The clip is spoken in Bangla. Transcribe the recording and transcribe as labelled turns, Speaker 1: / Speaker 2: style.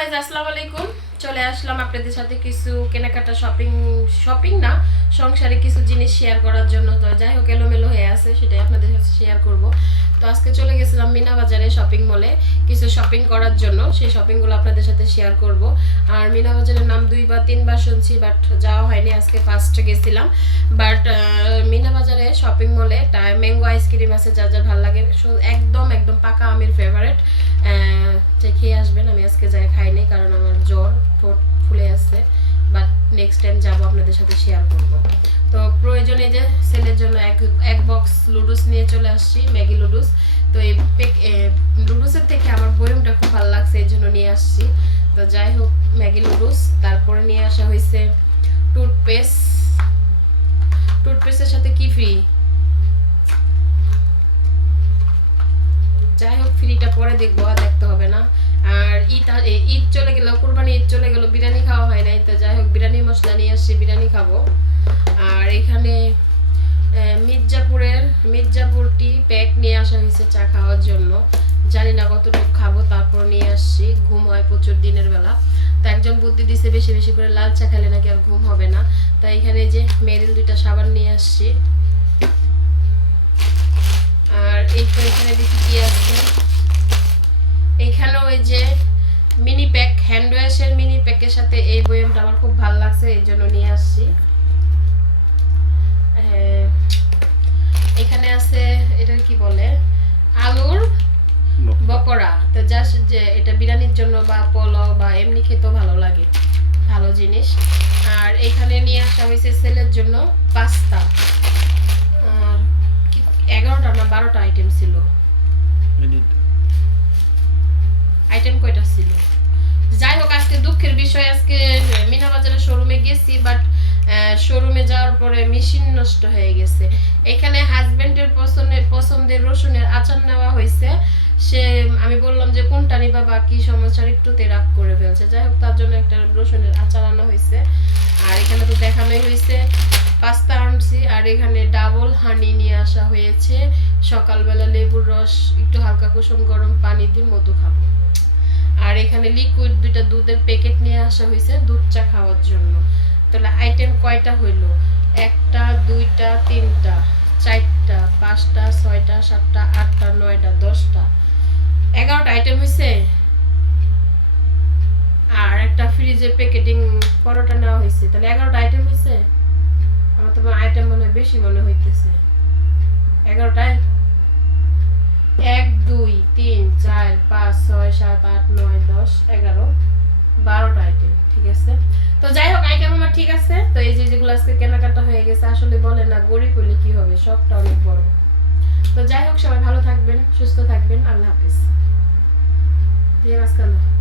Speaker 1: গাইজ আসসালামু আলাইকুম চলে আসলাম আপনাদের সাথে কিছু কেনাকাটা শপিং শপিং না সংসারে কিছু জিনিস শেয়ার করার জন্য তো যাই হোক এলোমেলো হয়ে আছে সেটাই আপনাদের সাথে শেয়ার করব তো আজকে চলে গেছিলাম মিনা বাজারে শপিং মলে কিছু শপিং করার জন্য সেই শপিংগুলো আপনাদের সাথে শেয়ার করব আর মিনা বাজারের নাম দুই বা তিনবার শুনছি বাট যাওয়া হয়নি আজকে ফার্স্ট গেছিলাম বাট মিনা বাজারে শপিং মলে একটা ম্যাঙ্গো আইসক্রিম আছে যা যা ভালো লাগে একদম একদম পাকা আমের ফেভারেট খেয়ে আসবেন আমি আজকে যাই খাইনি কারণ আমার জ্বর ঠোঁট ফুলে আছে বাট নেক্সট টাইম যাবো আপনাদের সাথে শেয়ার করব এই যে সেলের জন্য এক এক বক্স লুডুস নিয়ে চলে আসছি ম্যাগি লুডুস তো এই লুডুসের থেকে আমার বয়মটা খুব ভালো লাগছে এই জন্য নিয়ে আসছি তো যাই হোক ম্যাগি লুডুস তারপরে নিয়ে আসা হয়েছে টুথপেস্ট টুথপেস্টের সাথে কি ফ্রি যাই হোক ফ্রিটা পরে দেখবো আর দেখতে হবে না আর ঈদ ঈদ চলে গেলো কোরবানি ঈদ চলে গেলো বিরিয়ানি খাওয়া হয় নাই তো যাই হোক বিরিয়ানি মশলা নিয়ে আসছি বিরিয়ানি খাবো আর এখানে মির্জাপুরের মির্জাপুরটি প্যাক নিয়ে আসা হয়েছে চা খাওয়ার জন্য জানি না কতটুকু খাবো তারপর নিয়ে আসছি ঘুম হয় প্রচুর দিনের বেলা তো একজন বুদ্ধি দিছে বেশি বেশি করে লাল চা খেলে নাকি আর ঘুম হবে না তাই এখানে যে মেরিল দুইটা সাবান নিয়ে আসছি আর এই তো এখানে দেখি কি আছে এখানেও ওই যে মিনি প্যাক হ্যান্ড ওয়াশের মিনি প্যাকের সাথে এই বয়ামটা আমার খুব ভালো লাগছে এই জন্য নিয়ে আসছি এখানে আছে এটা কি বলে আলুর বকরা তো জাস্ট যে এটা বিরিয়ানির জন্য বা পোলাও বা এমনি খেতে ভালো লাগে ভালো জিনিস আর এখানে নিয়ে আসা হয়েছে সেলের জন্য পাস্তা এগারোটা না বারোটা আইটেম ছিল আইটেম কয়টা ছিল যাই হোক আজকে দুঃখের বিষয় আজকে মিনা বাজারের শোরুমে গেছি বাট শোরুমে যাওয়ার পরে মেশিন নষ্ট হয়ে গেছে এখানে হাজব্যান্ডের পছন্দের পছন্দের রসুনের আচার নেওয়া হয়েছে সে আমি বললাম যে কোনটা নিবা বা কি সমস্যার একটুতে রাগ করে ফেলছে যাই হোক তার জন্য একটা রসুনের আচার আনা হয়েছে আর এখানে তো দেখানোই হয়েছে পাস্তা আনছি আর এখানে ডাবল হানি নিয়ে আসা হয়েছে সকালবেলা লেবুর রস একটু হালকা কুসুম গরম পানি দিয়ে মধু খাবো আর এখানে লিকুইড দুইটা দুধের প্যাকেট নিয়ে আসা হয়েছে দুধ চা খাওয়ার জন্য তাহলে আইটেম কয়টা হইল একটা দুইটা তিনটা চারটা পাঁচটা ছয়টা সাতটা আটটা নয়টা দশটা এগারোটা আইটেম হয়েছে আর একটা ফ্রিজের প্যাকেটিং পরোটা নেওয়া হয়েছে তাহলে এগারোটা আইটেম হয়েছে আমার তোমার আইটেম মনে বেশি মনে হইতেছে এগারোটায় এক দুই তিন চার পাঁচ ছয় সাত আট নয় দশ এগারো বারোটা আইটেম ঠিক আছে তো যাই হোক আইটেম ঠিক আছে তো এই যে যেগুলো আজকে কেনাকাটা হয়ে গেছে আসলে বলে না গরিব হলে কি হবে সবটা অনেক বড় তো যাই হোক সবাই ভালো থাকবেন সুস্থ থাকবেন আল্লাহ হাফিজ প্রিয় মাসকাল্লাহ